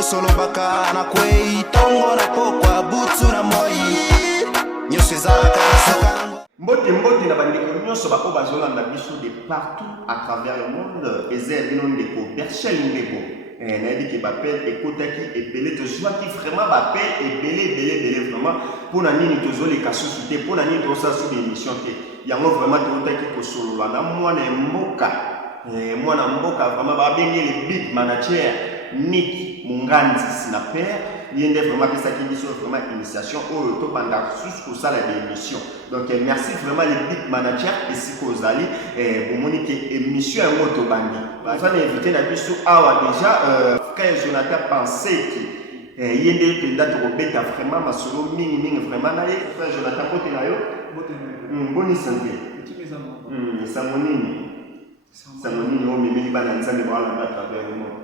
nyuso lobaka na kwei tongo na pokwa butsu na moi nyuso ezalaka soka Mbote na bandeko nyonso bako bazolanda biso de partout à travers le monde eza bino ndeko Berchel Ndebo nayebi ke bapel ekotaki ebele tozwaki vraiment bapel ebele vraiment mpona nini tozoleka susu te mpona nini tozosala su d'émission te yango vraiment tozotaki kosolola na mwana mboka vraiment babengi le big manager Nick Munganzi Sinaper yende vraiment apesaki biso vraiment initiation oyo tobanda susu kosala d'émission. Donc merci vraiment les big managers esika ozali bomoni ke émission yango tobandi baza na invité na biso awa déjà frère Jonathan Panseki yende tenda tokobeta vraiment masolo mingi vraiment na ye frère Jonathan bote na yo boni santé sangonini omemeli bana nzambe balanda à travers le monde.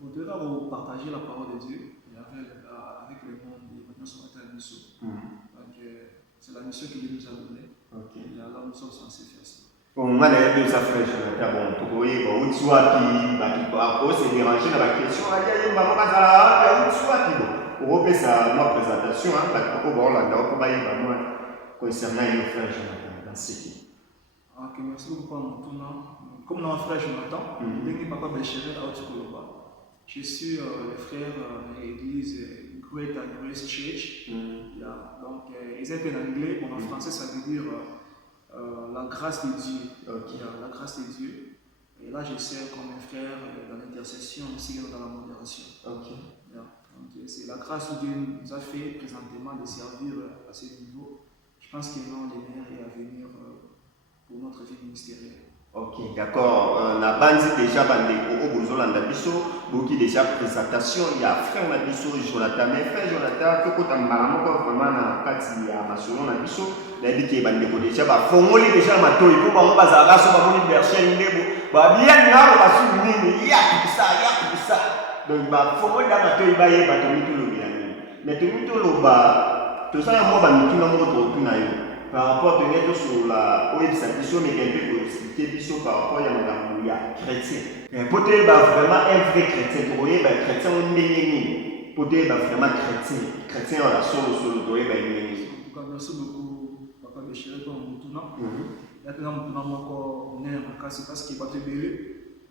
On devra partager la parole de Dieu avec le monde et maintenant ce matin à Bissau. Donc c'est la mission qu'il nous a donnée. Et là nous sommes censés faire ça. Bon, moi j'ai deux affaires, bon, tout voyez, bon, où tu vois qui c'est dérangé dans la question, on refait sa présentation, concernant le frère Jonathan dans ce qui. Ok, merci beaucoup pour mon tournant. Comme mon frère Jonathan, papa Berchel je suis le frère de l'église Great and Grace Church. Donc, ils appellent en anglais, en français ça veut dire la grâce de Dieu. La grâce de Dieu. Et là, je sers comme un frère dans l'intercession, ainsi que dans la modération. Donc, c'est la grâce que Dieu nous a fait présentement de servir à ce niveau. Je pense qu'il y a les meilleurs et à venir pour notre vie ministérielle. Ok, d'accord. Na bandi déjà bandeko obozolanda biso, boki déjà présentation ya frère na biso Jonathan. Mais frère Jonathan, toko tambala moko vraiment na kati ya masolo na biso, na biki bandeko déjà ba fongoli déjà matoi po bango bazala so ba moni Berchel Ndebo. Ba bien ngaro basu nini ya kubisa. Donc ba fongoli da matoi ba ye ba tomitu lobi na nini. Mais tomitu loba to sala mo ba mitu na mo to na yo. Par rapport à sur la organisation, mais un peu expliquer par rapport à la chrétien. Peut-être vraiment un vrai chrétien, vous voyez, chrétien on est peut-être vraiment chrétien on a solo, merci beaucoup, papa Berchel, pour mon tournant. Maintenant, on est en cas, parce qu'il va te belé,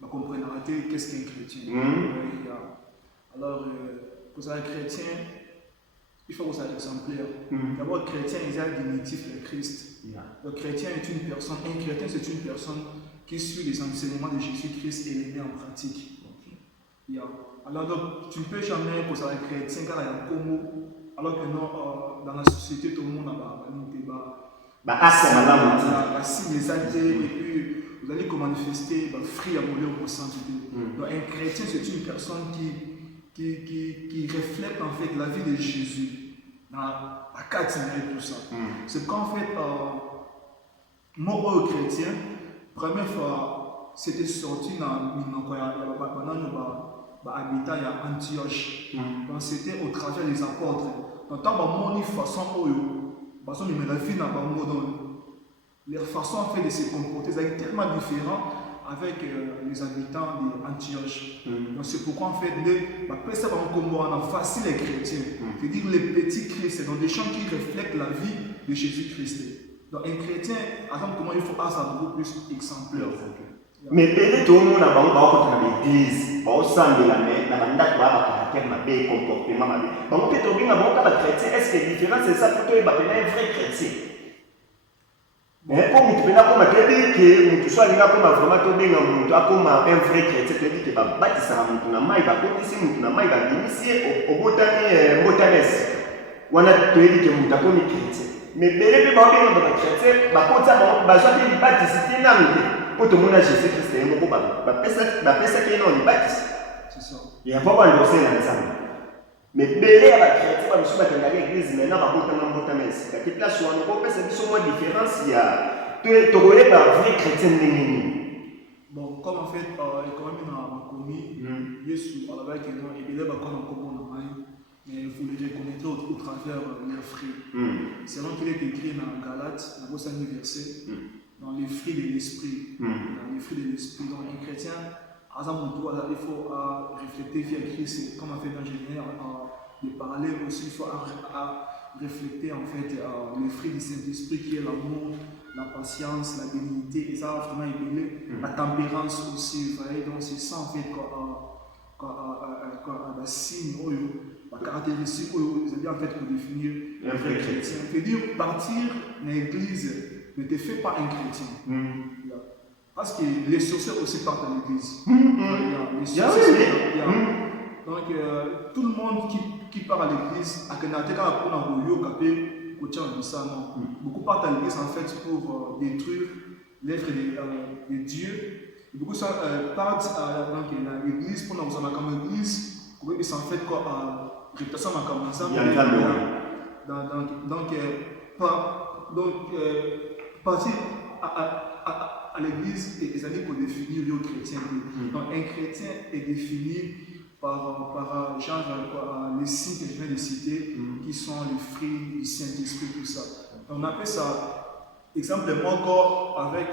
on comprendra qu'est-ce qu'un chrétien. Alors, pour un chrétien, il faut que ça soit exemplaire. D'abord, chrétien, il y a le diminutif le Christ. Le chrétien est une personne, un chrétien c'est une personne qui suit les enseignements de Jésus-Christ et les met en pratique. Alors donc, tu ne peux jamais que ça soit un chrétien car il y a un como, alors que non, dans la société, tout le monde a la cible des athées et puis vous allez manifester le fruit à mourir au centre. Donc, un chrétien c'est une personne qui reflète en fait la vie de Jésus dans la carte et tout ça. C'est qu'en fait, moi, chrétien, première fois, c'était sorti dans habitat à Antioche. Donc c'était au travers des apôtres. Donc, tant que mon façon, la vie n'a pas leur façon en fait de se comporter, c'est tellement différent avec les habitants d'Antioche. Donc c'est pourquoi en fait, ça va en facile les chrétiens. C'est-à-dire les petits Christ, donc des gens qui reflètent la vie de Jésus-Christ. Donc un chrétien, attends comment il faut ça beaucoup plus exemplaire. Mais peut-être tout le monde a dans l'église, au sein de la mer, dans la caractère, comportement. Est-ce que la différence c'est ça pour toi, un vrai chrétien? Mais comme tu peux pas comme que tu sois là comme vraiment tout bien comme un vrai chrétien tu dis que ba bâtissera mutu na mai ba kotisi mutu na mai ba bimisie obotani botanes wana to dit que mutu ko ni chrétien mais bele ba bien ba chrétien ba kota ba soit ni bâtisse ti na mutu pour tout monde Jésus Christ est moko ba pesa que non ni bâtisse c'est ça il y a pas mal de choses là ensemble. Mais belé à la chrétien, je suis dans l'église, maintenant, je vais vous montrer ça. Parce que là, on a une différence, il y a tu connais un vrai chrétien. Bon, comme en fait, il y a quand même un commis, Jésus, à la base, il y a un commun, mais vous le reconnaîtrez au travers de leurs fruits. Selon qu'il est écrit dans Galates, dans le 5e verset, dans les fruits de l'esprit. Dans les fruits de l'esprit, donc un chrétien il faut refléter via Christ, comme on fait dans Jérémie, de parler aussi, il faut refléter en fait le fruit du Saint-Esprit qui est l'amour, la patience, la bénignité, et ça vraiment élevé, la tempérance aussi, vous voyez, donc c'est ça en fait la signe, la caractéristique, c'est-à-dire en fait pour définir un vrai chrétien. C'est-à-dire partir dans l'église ne te fait pas un chrétien. Parce que les sorciers aussi partent à l'église. Donc tout le monde qui part à l'église, beaucoup partent à l'église en fait pour détruire l'œuvre de Dieu. Beaucoup partent à l'église pour nous avoir comme église, pour qu'ils s'en fait quoi réputation comme ça. Donc partir à l'église et les pour définir le chrétien. Donc un chrétien est défini par genre les signes que je viens de citer, qui sont les fruits du Saint-Esprit, tout ça. On appelle ça, exemplement encore avec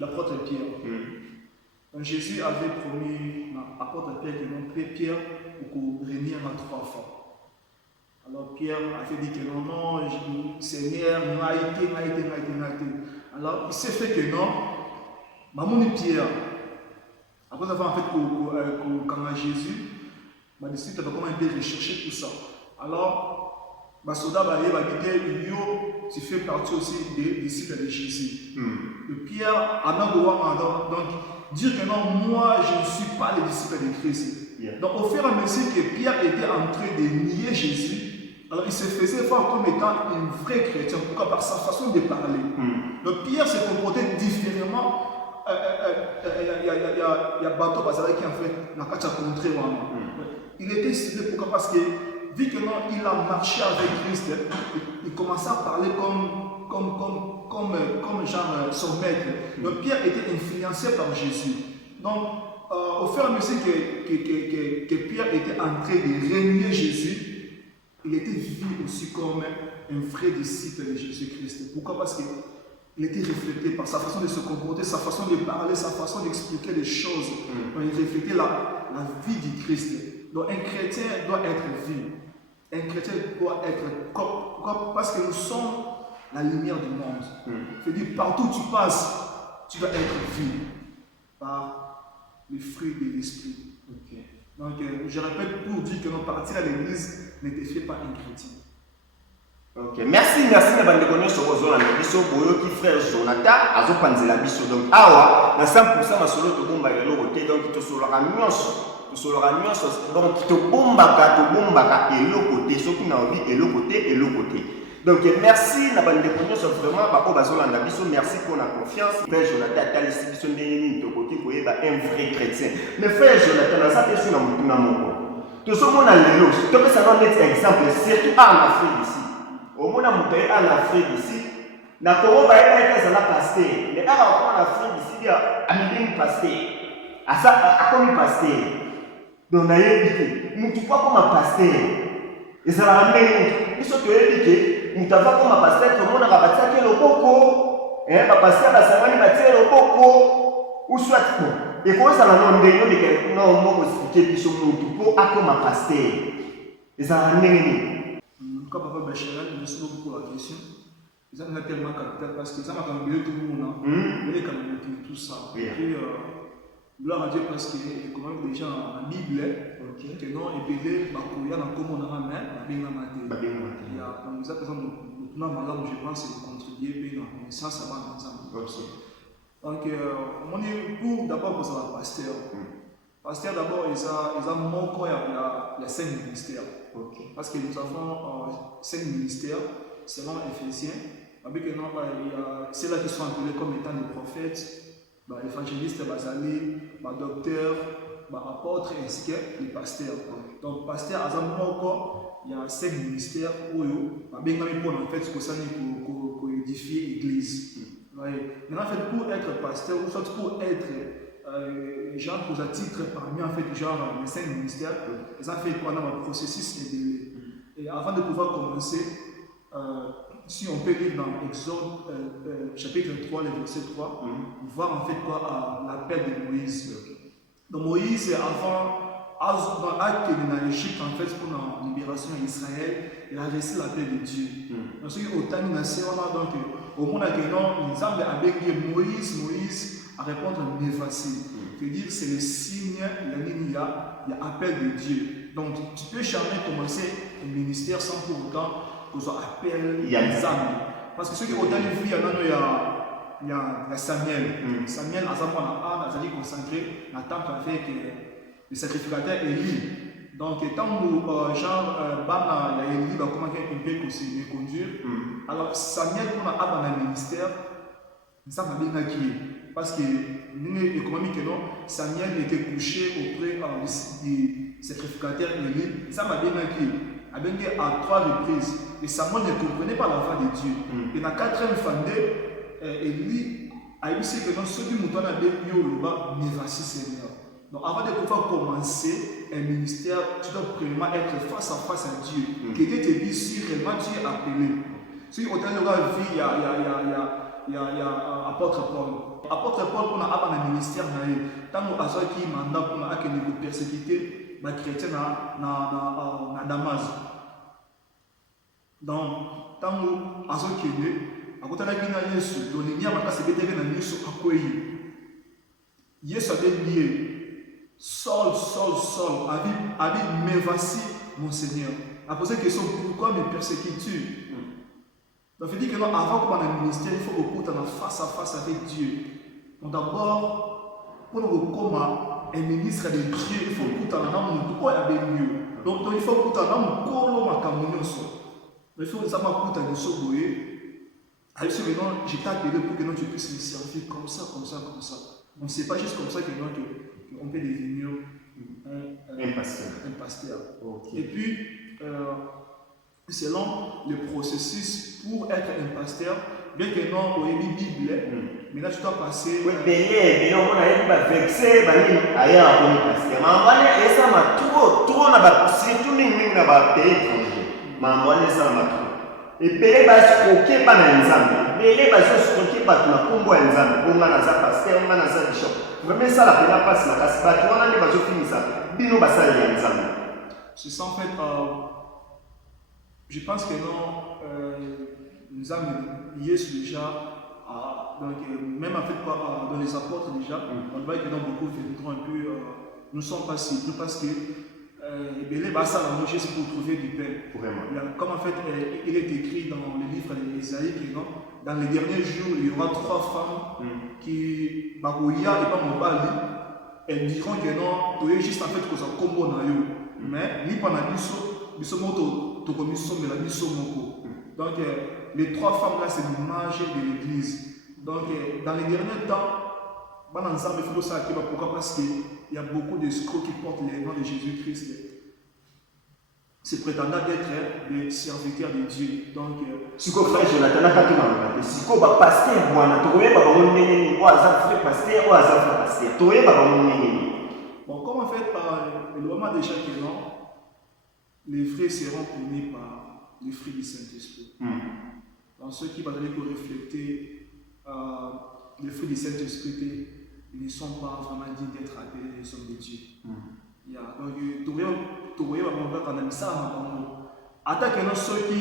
l'apôtre Pierre. Donc Jésus avait promis à l'apôtre Pierre que non, Pierre pour réunir à 3 fois. Alors Pierre avait dit que non, Seigneur, n'a été. Alors il s'est fait que non, maman et Pierre, après avoir en fait quand Jésus, ma disciple va comment un peu rechercher tout ça. Alors, ma soldat va dire, tu fais partie aussi des disciples de Jésus. Le Pierre, donc dire que non, moi je ne suis pas le disciple de Christ. Donc au fur et à mesure que Pierre était en train de nier Jésus, alors il se faisait voir comme étant un vrai chrétien. Pourquoi? Par sa façon de parler. Donc Pierre se comportait différemment. Il y a bateau qui en fait n'a qu'à contrer. Il était ciblé. Pourquoi? Parce que vu que non, il a marché avec Christ, il commençait à parler comme genre son maître. Donc Pierre était influencé par Jésus. Donc au fur et à mesure que Pierre était en train de régner Jésus, il était vu aussi comme un vrai disciple de Jésus-Christ. Pourquoi? Parce qu'il était reflété par sa façon de se comporter, sa façon de parler, sa façon d'expliquer les choses. Donc, il reflétait la vie du Christ. Donc un chrétien doit être vu. Un chrétien doit être parce que nous sommes la lumière du monde. C'est-à-dire partout où tu passes, tu vas être vu par les fruits de l'esprit. Donc je répète pour dire que non, partir à l'église ne te fait pas un chrétien. Merci na bandeko nyonso kozona na biso boyoki frère Jonathan azopanzela biso donc awa na 100% masolo tobomba eloko te donc tosolaka nyonso donc tobombaka eloko te soki na obi eloko te donc merci na bandeko nyonso vraiment bako bazolanda biso merci pour la confiance frère Jonathan atalisi biso ndenge nini tokoki koyeba un vrai chrétien mais frère Jonathan naza te so na motuna moko tozomona lelo topesa no net exemple surtout en Afrique ici au monde en Afrique ici na Congo baye ezala pasteur mais en Afrique ici il y a un pasteur akomi pasteur donc nayebi te mutu kwa koma pasteur ezala ndenge biso toyebi ke mutu ava koma pasteur tomonaka batiaki loboko bapasteur basangani batie loboko ou soit bon ekozala no ndenge obike no moko expliquer biso mutu mpo akoma pasteur ezala ndenge nini. Quand Papa Bachelal, merci beaucoup pour la question. Ils ont tellement caractère parce qu'ils ont entendu tout le monde. Ils ont tout ça. Et puis, gloire à Dieu parce qu'il y a quand même déjà en Bible que non, et puis il y a comme on a main, il y a donc ça, par exemple, je pense que c'est contribuer à la connaissance avant ensemble. Donc, on est pour d'abord pour le pasteur. Pasteur d'abord, ils ont mon corps les 5 ministères. Parce que nous avons 5 ministères selon Éphésiens. Avec il y a ceux-là qui sont appelés comme étant des prophètes, évangélistes, les docteurs, les apôtres ainsi que les pasteurs. Donc, pasteur, il y a 5 ministères où il pour édifier l'église. Maintenant, pour être pasteur, ou soit pour être gens pour un titre parmi en fait genre les 5 ministères, ils ont fait quoi dans le processus et avant de pouvoir commencer, si on peut lire dans Exode chapitre 3, le verset 3, voir en fait quoi l'appel de Moïse. Donc Moïse, avant dans l'Égypte, en fait, pour la libération d'Israël, il a reçu l'appel de Dieu. Donc, ce qui est autant de nations, donc, au monde à Kénon, nous avons avec Moïse à répondre facile. C'est-à-dire, c'est le signe, il y a appel de Dieu. Donc, tu peux jamais commencer un ministère sans pour autant que ce soit appel des âmes. Parce que ceux qui ont autant de vie, il y a Samuel. Samuel, à sa fois, il a consacré la tente avec le sacrificateur Élie. Donc, tant que genre, Bana, Élie, comment il peut me conduire. Alors, Samuel, pour le ministère, ça m'a bien acquis. Parce que, Samuel était couché auprès du sacrificateur Élie. Ça m'a bien acquis. À 3 reprises. Et Samuel ne comprenait pas la voix de Dieu. Et dans la 4e fois, Élie a dit que ceux qui m'ont donné mais voici Seigneur. Donc avant de pouvoir commencer un ministère, tu dois premièrement être face à face à Dieu. Quelqu'un te dit si réellement tu es appelé. Si autant de la vie, il y a apôtre Paul. Apôtre Paul, pour un ministère, tant que qui mandat pour nous persécuter les chrétiens dans Damas. Donc, tant que Azo Kene, à côté de la Guinée, Yesu, donc il y a un cas de Yesu à quoi Yesu a dit Saul, Abi, mais voici mon Seigneur. A posé la question pourquoi me persécutes-tu? Donc, il dit que non, avant qu'on ait un ministère, il faut que nous face à face avec Dieu. Donc, d'abord, pour nous comme un ministre de Dieu, il faut que nous ayons mieux. Donc, il faut que nous ayons il faut que nous ayons alors, j'ai appelé pour que nous puissions me servir comme ça. Donc, ce n'est pas juste comme ça qu'on peut devenir un pasteur. Okay. Et puis, selon le processus pour être un pasteur, bien que non, on ait une Bible, mais là tu dois passer. Oui, mais on a vexé, ailleurs à un pasteur. Mais ça m'a trop, surtout dans les pays étrangers. Mais ça m'a trop. Et puis, il va se croquer par un examen. Mais il va se croquer par un combo examen. On a un pasteur, on a un bishop. Vraiment, ça, la première passe, la casse, on a un finir ça. Bino, ça, il y a un examen. C'est ça, en fait, je pense que non, nous avons Yesu déjà, donc, même en fait, dans les apôtres déjà, on voit que dans beaucoup viendront un peu, nous sommes pas cibles parce que ça la moitié c'est pour trouver du pain. Comme en fait il est écrit dans le livre d'Ésaïe que dans les derniers jours il y aura 3 femmes qui Bagoya et pas mon bali, elles diront que non, tu es juste en fait que ça combo na yo. Mais ni pendant biso moto to comme de la biso moko. Donc les 3 femmes là c'est l'image de l'église. Donc dans les derniers temps il faut ça pourquoi parce qu'il y a beaucoup d'escrocs qui portent les noms de Jésus-Christ. C'est prétendant d'être des serviteurs de Dieu. Donc, si vous frère Jonathan, si vous êtes pasteur, vous êtes bon, comme en fait, par le moment déjà que non, les frères seront punis par les fruits du Saint-Esprit. Donc, ceux qui vont aller pour refléter les fruits du Saint-Esprit, ils ne sont pas vraiment dignes d'être appelés les hommes de Dieu. Donc, tu vois, on va dans ça. Attends que ceux qui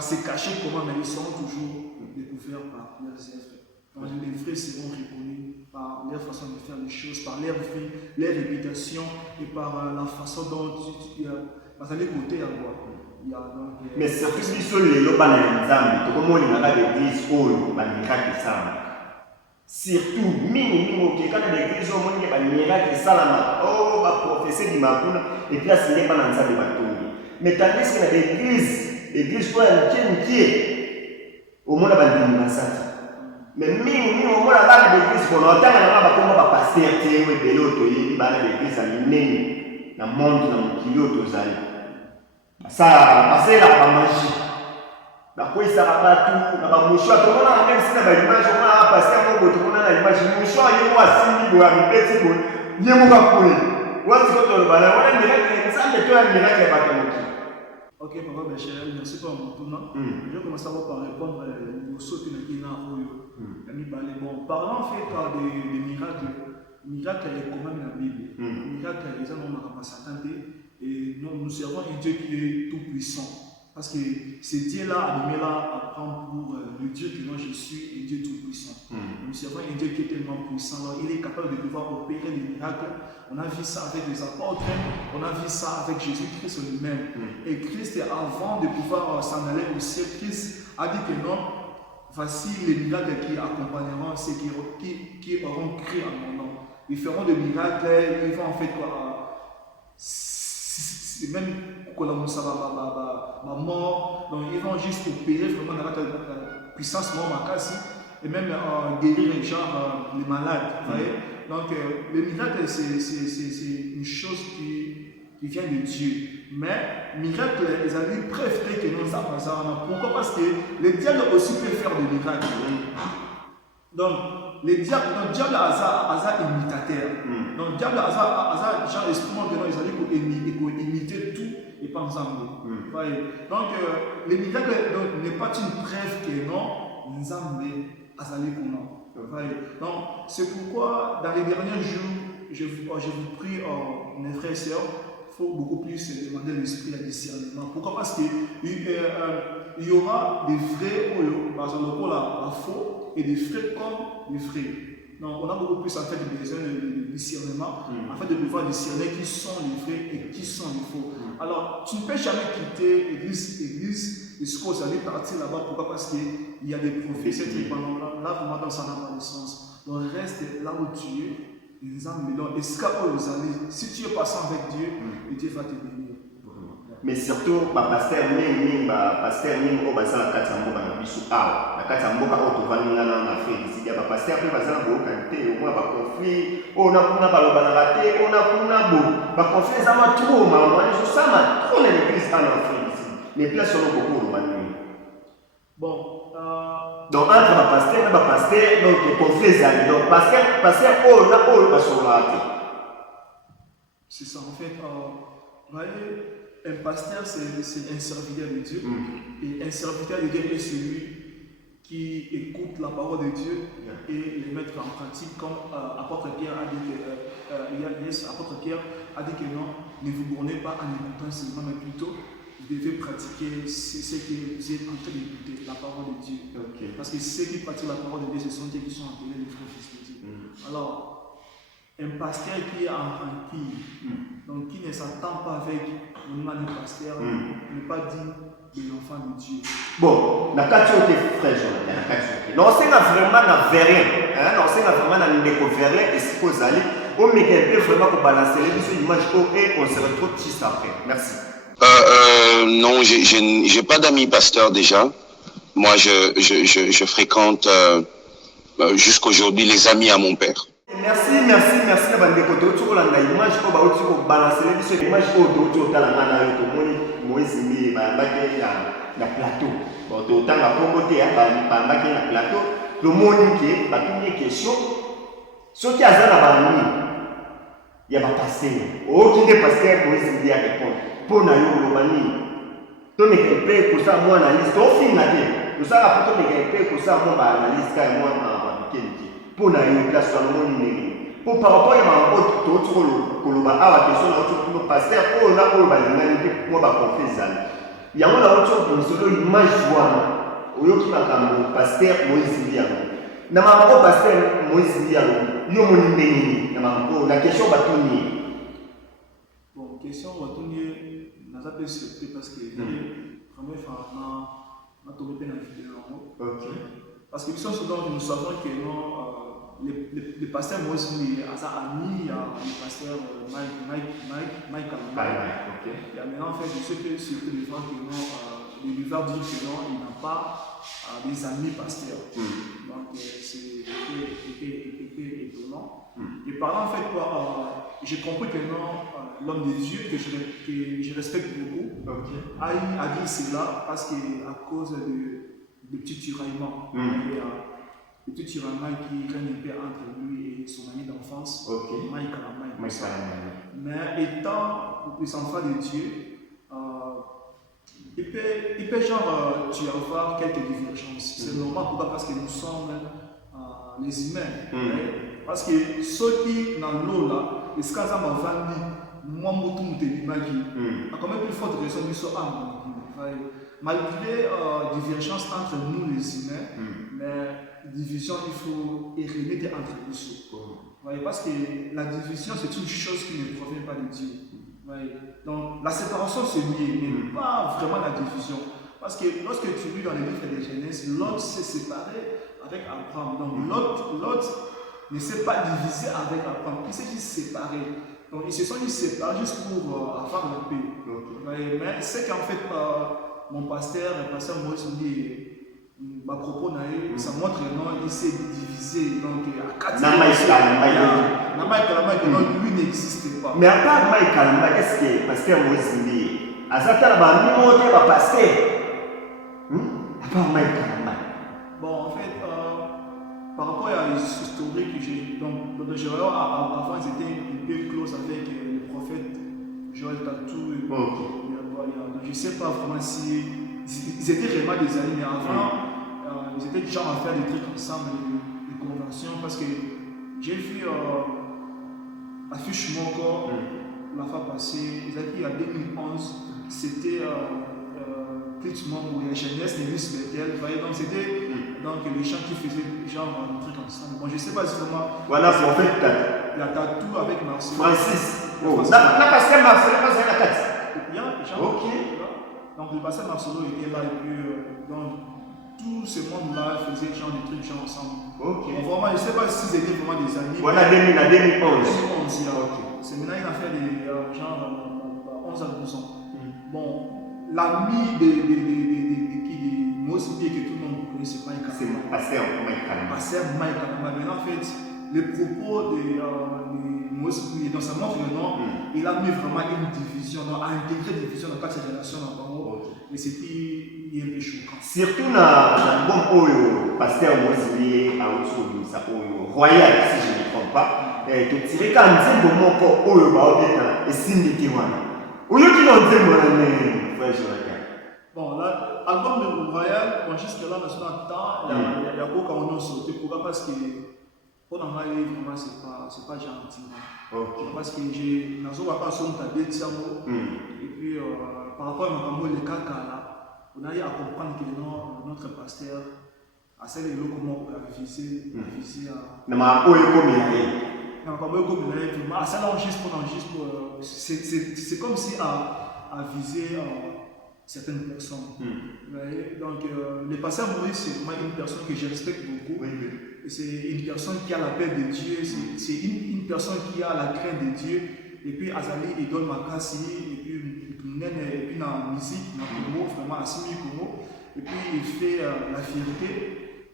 se cacher comment, mais ils seront toujours découverts par leurs œuvres. Donc, les vrais seront reconnus par leur façon de faire les choses, par leur vie, leur réputation et par la façon dont tu as les côtés à voir. Mais surtout si tu es là, tu as l'église où tu as surtout, minimum, quand l'église au monde, il y a des miracles, oh, ma prophétie du Makuna, et puis là, ce n'est pas dans ça de Batongi. Mais tandis que l'église, pour un qui est, au monde, il y a des miracles. Mais minimum, au monde, il y a des églises, on entend, il y a des pasteurs, qui ont été l'église, à l'île, dans le monde, dans le kilo, tout ça. Ça, c'est la magie. Bakoi sarabatu na bamusho tomona même si na ba image on a passé un mot tomona na image musho yemo asimi bo amipeti bo yemo bakoi what's going on bana wana miracle nzambe to ya miracle batamuki. OK papa Béchel, merci pour mon tour. Je vais commencer par répondre aux sauts qui na oyo ami balé bon parlant en fait des miracles miracle est quand même la Bible. Miracle, les gens n'ont pas s'attendre. Et nous servons un Dieu qui est tout puissant. Parce que ce Dieu-là, animé-là, apprend pour le Dieu que moi je suis, un Dieu tout puissant. Nous servons un Dieu qui est tellement puissant. Alors, il est capable de pouvoir opérer des miracles. On a vu ça avec les apôtres, on a vu ça avec Jésus-Christ lui-même. Et Christ, avant de pouvoir s'en aller au ciel, Christ a dit que non, voici les miracles qui accompagneront ceux qui auront cru en mon nom. Ils feront des miracles, ils vont en fait quoi. Même quand on a mort, donc ils vont juste opérer vraiment dans la puissance mort et même guérir les gens, les malades. Donc le miracle c'est une chose qui vient de Dieu. Mais miracle, ils ont eu préféré que nous avons. Pourquoi? Parce que le diable aussi peut faire des miracles. Donc le diable a imitateur. Donc le diable a genre instrument que ils allaient pour imiter tout et pas ensemble. Donc le miracle n'est pas une preuve que non, nous avons azali pour. Donc c'est pourquoi dans les derniers jours, je vous prie, mes frères et sœurs, il faut beaucoup plus demander l'esprit à discernement. Pourquoi? Parce qu'il y aura des vrais, par exemple, la faux, et des frais comme des vrais. Donc, on a beaucoup plus en fait besoin de discernement, afin de pouvoir discerner qui sont les vrais et qui sont les faux. Alors, tu ne peux jamais quitter l'église, et ce que vous allez partir là-bas. Pourquoi? Parce qu'il y a des prophéties qui pendant là, vraiment dans sa connaissance. Donc, reste là où tu es. Et si tu es passant avec Dieu, Dieu va te bénir. Mais surtout, pasteur Nim, au bassin la Katambo, la Bissou, la Katambo, au Vanina, en Afrique, ici, il y a pasteur qui va s'en qualité, au moins, conflit, on a raté, on a conflit, ça m'a trop, ça m'a trop l'église en Afrique ici. Les places sont beaucoup de Bon. Donc, entre le pasteur, donc, il conflit, donc, pasteur, c'est ça, en fait, voyez, un pasteur, c'est un serviteur de Dieu. Et un serviteur de Dieu est celui qui écoute la parole de Dieu et les mettre en pratique, comme apôtre Pierre a dit que, apôtre Pierre a dit que non, ne vous bornez pas en écoutant seulement, mais plutôt vous devez pratiquer ce que vous êtes en train d'écouter, la parole de Dieu. Parce que ceux qui pratiquent la parole de Dieu, ce sont ceux qui sont appelés les frères fils de Dieu. Alors, un pasteur qui est en qui, donc qui ne s'attend pas avec le nom du pasteur, ne pas dire de l'enfant de Dieu. Bon, la question est frère Jonathan. Non, c'est vraiment la verre. Non, c'est vraiment la découverte et ce que vous allez. On met vraiment pour balancer les images et on se retrouve juste après. Merci. Non, j'ai pas d'amis pasteurs déjà. Moi, je fréquente jusqu'aujourd'hui les amis à mon père. Merci à Bandeko. Tu as l'image pour balancer les images pour tu as la Moïse na plateau. Bon, tu as la promoté na plateau. Le monde qui est la question. Ce qui a la il y a un pasteur. Oh, qui est pasteur Moïse Mili à répondre. Pour na yo lobani. Tu ne peux pas pour ça moi analyse. Tu finis là. Tout ça la photo ne peut pas pour ça moi analyse car moi pour na yo place sur le monde. Pour par rapport à autre koloba awa question na autre pasteur pour na o balingani moi ba confesser. Il y a un autre pour solo image wana. Oyo ki makambo pasteur Moïse Mili. Na mambo pasteur Moïse Mili. Yo moni ndeni na mambo la question batuni. Bon, question batuni na za pe surpris parce que première fois na tombé dans la vidéo. OK. Parce que nous savons que non le pasteur Moïse Mili a ami le pasteur Mike OK. Et maintenant en fait je sais que sur le devant que non le livre dit que non il n'a pas des amis pasteurs. Donc c'est étonnant. Et par là en fait j'ai compris que non l'homme de Dieu que je respecte beaucoup a dit cela parce que à cause de petits tiraillements. Le petit tiraillement qui règne entre lui et son ami d'enfance, Mike. Mais étant les enfants de Dieu, il peut genre tu avoir quelques divergences. C'est normal, pourquoi? Parce que nous sommes les humains. parce que ceux qui dans l'eau là, et ce qu'on a vendu, moi, je suis quand même plus forte raison de ce malgré divergence entre nous les humains, mais division, il faut hériter entre nous. Parce que la division, c'est une chose qui ne provient pas de Dieu. Donc, la séparation, c'est lié, mais pas vraiment la division. Parce que lorsque tu lis dans les livres de Genèse, Lot s'est séparé avec Abraham. Donc, Lot ne s'est pas divisé avec Abraham, il s'est juste séparé. Donc, ils se sont séparés juste pour avoir la paix. Mais c'est qu'en fait, mon pasteur Moïse dit, à propos ça montre qu'il s'est divisé à 4. Lui n'existe pas. Mais à part Michael, est-ce que pasteur Moïse dit, Azata va nous pasteur? À part Michael. Bon, en fait, par rapport à l'historique que j'ai, donc avant ils étaient un peu close avec le prophète Joël Tatou. Je ne sais pas vraiment si ils étaient vraiment des amis, mais avant ils étaient genre à faire des trucs ensemble, des conventions, parce que j'ai vu affiche mon corps la fois passée, ils avaient dit en 2011, c'était complètement pour la jeunesse, les Luce Bethel, donc c'était donc les gens qui faisaient genre un truc ensemble. Bon, je ne sais pas exactement. Voilà, pour fait la tatou avec Marcel. Francis. N'a pas ce Marcel, pas la carte. Ok. Donc le pasteur Marcelo était là et puis donc tout ce monde-là faisait genre des trucs genre ensemble. Ok. Bon, vraiment, je ne sais pas s'ils étaient vraiment des amis. Voilà, 2011. 2011, c'est maintenant il a fait des genre 11 à 12 ans. Bon, l'ami de Moïse que tout le monde connaît, c'est Mike. C'est pasteur Mike. Maintenant, en fait, les propos de Moïse, dans sa montre, il a mis vraiment une division, a intégré une division dans 4 générations dans le et c'était un peu choquant. Surtout dans le bon pasteur Moïse à Royal, si je ne me trompe pas, tu tirais quand même mon corps et signe de où est-ce qu'il en dit, frère Jonathan? Bon, là, l'album de Royal, jusque là, dans ce temps, il y a beaucoup qu'on a sauté. Pourquoi? Parce que pour nous, vraiment, c'est pas gentil. Parce que j'ai pas son tablet et puis par rapport à les caca là, on a eu à comprendre que notre pasteur a celle de comment viser c'est comme si à viser certaines personnes. Donc, le pasteur Maurice, c'est vraiment une personne que je respecte beaucoup. C'est une personne qui a la paix de Dieu, c'est une personne qui a la crainte de Dieu. Et puis, Azali, il donne ma casse, et puis dans la musique, dans le mot, vraiment, Assimi Komo. Et puis, il fait la fierté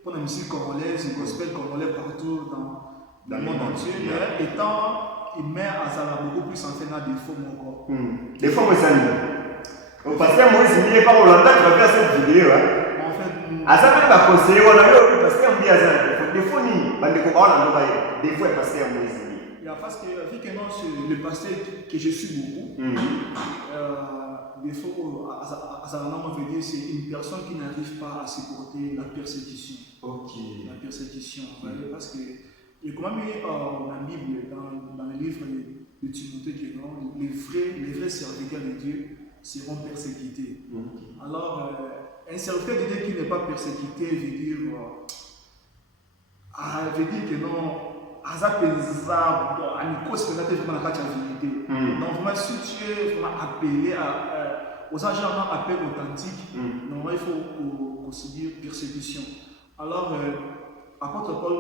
pour la musique congolaise, le gospel congolais partout dans le monde entier. Mais étant, il met Azala beaucoup plus en fait dans des défauts encore. Des fois, ça au pasteur Moïse, il n'est pas au Hollande à travers cette vidéo. En fait, Azala va conseiller, on a vu le pasteur Azala. Des fois, des fois, le pasteur Moïse. Parce que, vu que non, c'est le pasteur que je suis beaucoup, des fois, Azala veut dire c'est une personne qui n'arrive pas à supporter la persécution. La persécution. Parce que, il y a quand même eu dans la Bible, dans le livre de Timothée, que les vrais serviteurs de Dieu seront persécutés. Alors, un serviteur de Dieu qui n'est pas persécuté veut dire que non, Azak Penza, à cause que nous avons vraiment la vérité. Donc, vraiment, si tu es vraiment appelé aux agents appel authentique, donc il faut considérer persécution. Alors, apôtre Paul,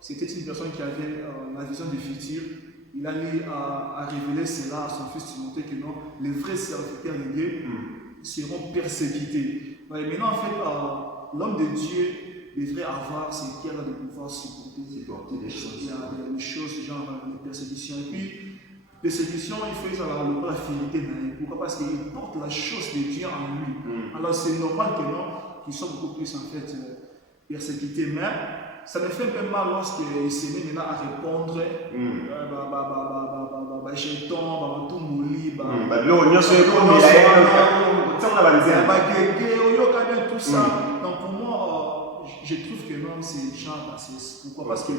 c'était une personne qui avait la vision du futur. Il a eu à révéler cela à son fils Timothée que non, les vrais serviteurs de Dieu seront persécutés. Mais maintenant, en fait, l'homme de Dieu devrait avoir ce qu'il a de pouvoir supporter des choses. Il y a des choses genre les persécutions. Et puis, persécution, il faut avoir la fidélité. Pourquoi? Parce qu'il porte la chose de Dieu en lui. Alors, c'est normal que non, qu'ils soient beaucoup plus en fait persécutés. Mais ça me fait un peu mal lorsqu'il s'est mis maintenant à répondre jeton, tout mouli, tout ça. Donc pour moi, je trouve que non, c'est genre, pourquoi? Parce que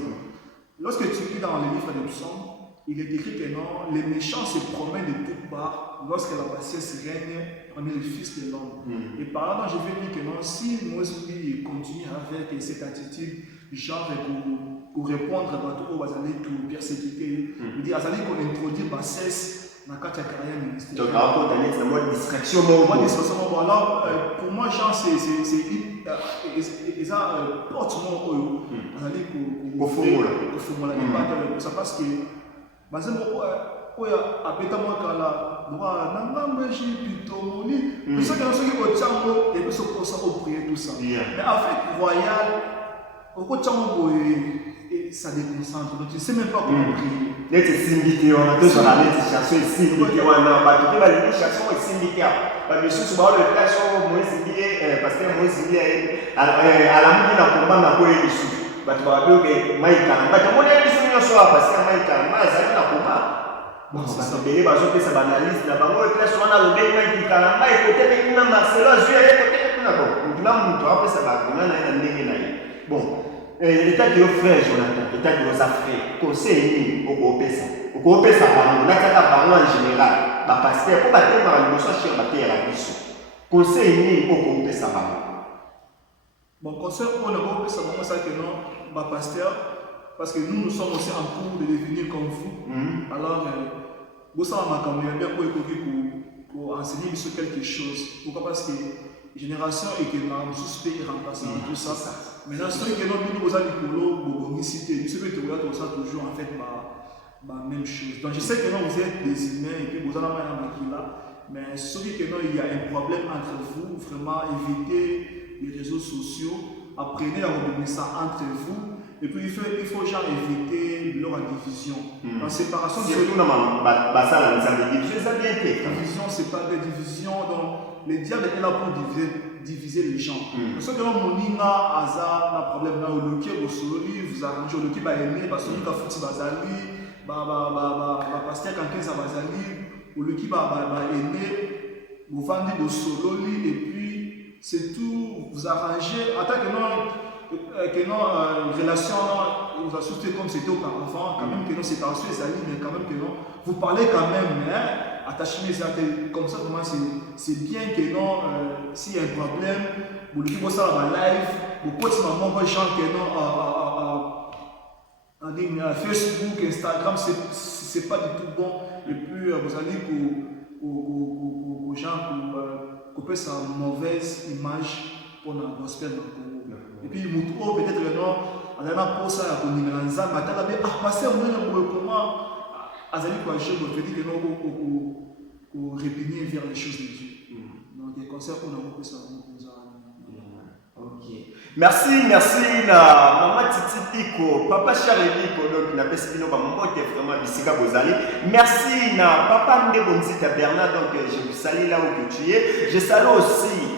lorsque tu lis dans les livres des psaumes, il est écrit que non, les méchants se promènent de toutes parts lorsque la bassesse règne parmi les fils de l'homme. Et par là, je vais dire que non, si Moïse continue avec cette attitude, genre pour répondre à tout pour persécuter, il dit Azali qu'on introduit bassesse dans la carrière ministérielle. Donc, par contre, c'est une distraction. Alors, pour moi, Jean, c'est porte-moi au fond, ça parce que apeta mwakala droit na ngambo Égypte mais ça quand ceux qui au tchango et puis ce qu'on s'en prier tout ça mais avec royal au tchango et ça déconcentre donc tu sais même pas comment prier net simbité on a deux sur la net chanson simbité on a pas tout va les chansons simbité parce que sous bas le place Moïse dit parce que Moïse dit à la mine na combat na ko yesu bato badoke maika bato mona yesu nyonso parce que maika mazali na combat bon ça s'appelle bazopesa banaliste na bango et place wana lobe maika na mai côté kuna Marcelo azui côté kuna ko kuna mtu apesa bakuna na ndenge na ye bon état de frère Jonathan état de nos frères conseil ni okopesa bango na kaka bango en général ba pasteur ko batema ba liboso cher ba terre biso conseil ni okopesa bango. Bon, conseil, on a compris ça, que non, ma pasteur, parce que nous sommes aussi en cours de devenir comme vous. Alors, vous savez, bien pour enseigner sur quelque chose. Pourquoi? Parce que la génération est que nous suspect remplacer tout ça. Maintenant, ceux qui nous avez dit pour nous citer, nous savons que vous ça toujours en fait la même chose. Donc, je sais que vous êtes des humains et que vous avez un là, mais celui que il y a un problème entre vous, vraiment éviter les réseaux sociaux, apprenez à retenir ça entre vous, et puis il faut genre éviter leur division. La séparation de tout la division, c'est pas des divisions, donc le diable est là pour diviser les gens. Parce que mon nina, hasard, un problème là, le qui est au soleil, vous arrangez, le qui va aimer, parce que le qui va bazali, pasteur quelqu'un ça bazali, ou le qui va aimer, vous vendez au soleil, et puis c'est tout, vous arrangez, en tant que non, relation, vous associez comme c'était auparavant, quand même que non, c'est pas sûr, mais quand même que non, vous parlez quand même, hein, attachez comme ça, comment c'est bien que non, s'il y a un problème, vous le dites ça dans la live, vous pouvez maman, gens que non, Facebook, Instagram, c'est pas du tout bon, et puis vous allez aux gens pour couper sa mauvaise image pour la gospel. Et puis, peut-être que non, on a pour ça, on a un zan, mais on a passé un moment comment Azali Kouaché me dit que non, pour répugner vers les choses de Dieu. Donc, des concerts qu'on a beaucoup ça. Ok. Merci na maman Titi Biko, papa Charles Biko, donc na Pespino Bambo qui est vraiment Bissika Bozali. Merci na papa Ndebonzita Bernard, donc je vous salue là où tu es. Je salue aussi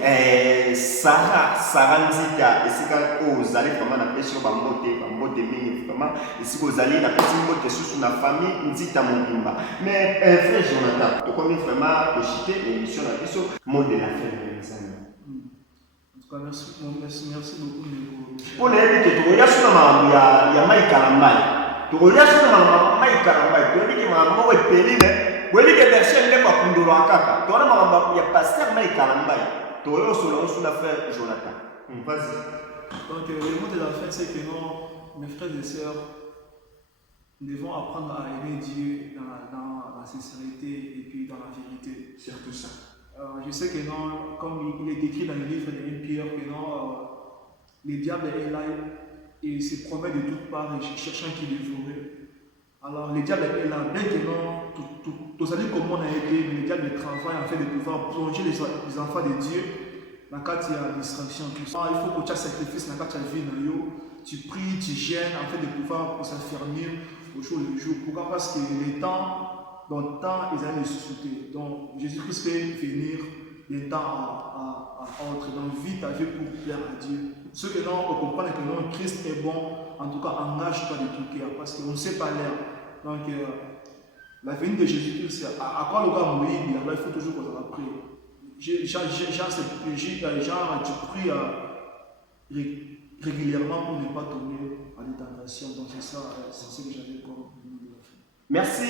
Sarah Nzita, et c'est aux allez vraiment na Pespino Bambo Mini, vraiment, et si vous allez na Pespino Bambo sous la famille Nzita Mongimba. Mais frère Jonathan, tu connais vraiment de l'émission na Pespino, mot de la fin de mes amis. Merci beaucoup. Pour les gens qui ont reçu la maille Kalambai, tu reçu la maille Kalambai, tu as dit que ma maman est périmée, tu as dit que personne n'est pas pour nous raconter. Tu as dit que pasteur maille Kalambai, tu as reçu la frère Jonathan. Vas-y. Donc, le mot de la fin, c'est que non, mes frères et sœurs, nous devons apprendre à aimer Dieu dans la sincérité et puis dans la vérité. Surtout ça. Je sais que non, comme il est écrit dans le livre de Pierre, que non, le diable est là et se promet de toutes parts et cherchant qui dévorer. Alors le diable est là, bien que non, tout ça dit comment on a été, le diable travaille en fait de pouvoir plonger les enfants de Dieu dans le cadre de la distraction. Il faut que tu aies sacrifice dans le cadre de la vie, tu pries, tu gênes en fait de pouvoir s'affermir au jour le jour. Pourquoi? Parce que les temps. Dans le temps, ils allaient ressusciter. Donc, Jésus-Christ fait venir les temps à entre. Donc, vis ta vie pour plaire à Dieu. Ceux qui non, comprennent que non, Christ est bon, en tout cas, engage-toi de tout cœur, parce qu'on ne sait pas l'heure. Donc, la venue de Jésus-Christ, à quoi le gars mourir, il faut toujours qu'on la prie. Genre, tu pries régulièrement pour ne pas tomber à des tentations. Donc c'est ça, c'est ce que j'avais comme nom de la fin. Merci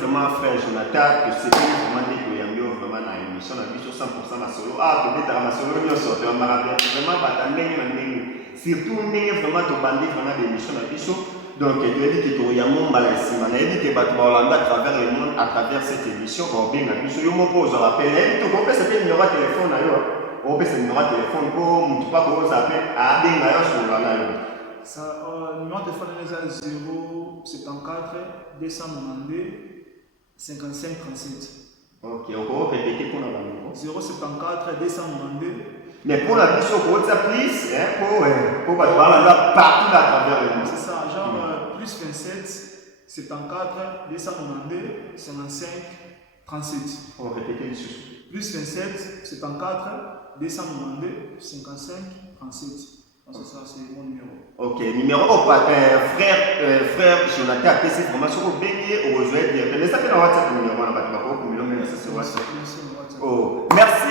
vraiment frère Jonathan, que c'était vraiment des coyambio vraiment dans l'émission, on a vu sur 100% ma solo. Ah, peut-être à ma solo, nous sortons, vraiment, surtout, vraiment, de bandit vraiment des émissions dans l'émission. Donc, tu as dit que tu as dit que tu à travers le monde, à travers cette émission, on bien la mission, on pose l'appel, tu peux faire un numéro de téléphone, on peut faire un numéro de téléphone, pour ne pas qu'on s'appelle à bien la sur la Ça, numéro de téléphone est 074 292 55 37. Ok, on peut répéter pour la numéro. 074 292. Mais pour la mission, pour WhatsApp, please, pour parler partout à travers le monde. C'est ça, genre plus 27 74 292 55 37. On va répéter les choses. Plus 27 74 292 55 37. C'est ça, c'est mon numéro. Ok, numéro frère Jonathan, c'est vraiment ce que vous béniez au besoin de dire. Mais ça fait dans WhatsApp le numéro, on va pas pour le c'est WhatsApp. Oh, merci,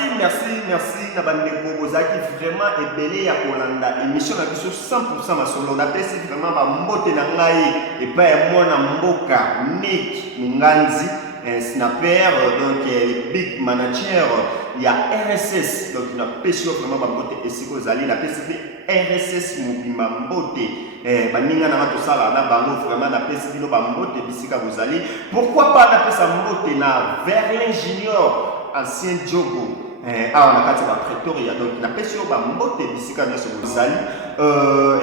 Nabandeko Bozaki, vraiment ébélé à Kolanda. Émission la sur 100% ma solo. On appelle c'est vraiment ma mbote nangai et pas moi na mboka Nick Nganzi, un snapper, donc big manager. Il y a RSS, donc il a pêché vraiment ma mbote et c'est que Zali, la PCB RSS Mobima mbote. Baninga na to sala na bango vraiment na PCB no ba mbote bisika Bozali. Pourquoi pas na pesa mbote na Verlin Junior? Ancien Diogo, on a quatre Pretoria, donc la question va monter d'ici quand sur le sali.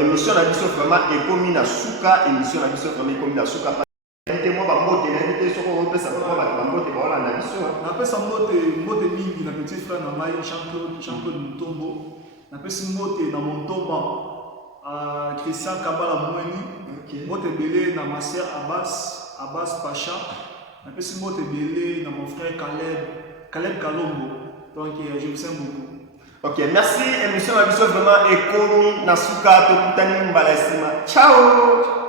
Émission la mission vraiment économie na suka, émission la mission vraiment économie na suka. Invitez-moi va monter, invitez sur on peut ça va monter voilà la mission. On appelle ça monter mingi na petit frère na mai champion de Mutombo. On appelle ça monter dans mon tomba à Christian Kabala Moueni. Monter belé na ma sœur Abbas Pacha. On appelle ça monter belé dans mon frère Caleb Kalombo. Donc, je vous aime beaucoup. Ok, merci. Émission la mission vraiment économie Nasuka Tokutani Mbalasima. Ciao!